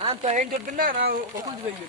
Anto end urbina na okul dibe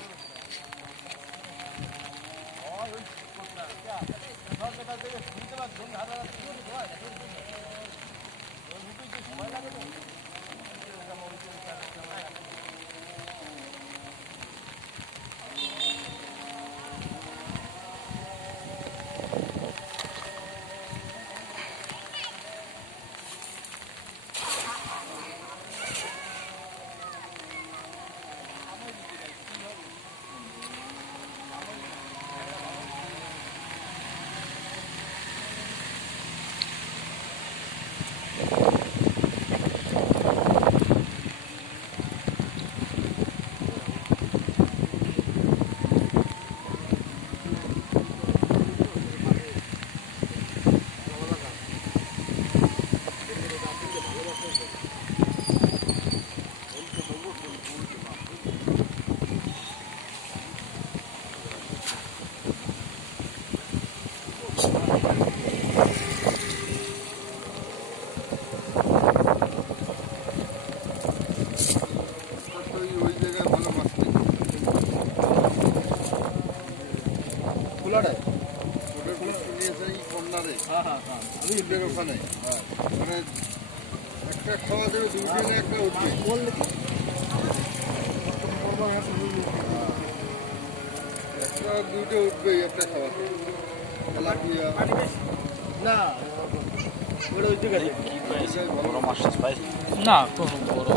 ওখানে মানে একটা খাওয়া দেবে দুদিনে একটা উঠবে একটা দুইটা উঠবেই একটা খাওয়াতে তেলাপিয়া না ওটা ওই জায়গায় বড় মাছ পাই না কোনো বড়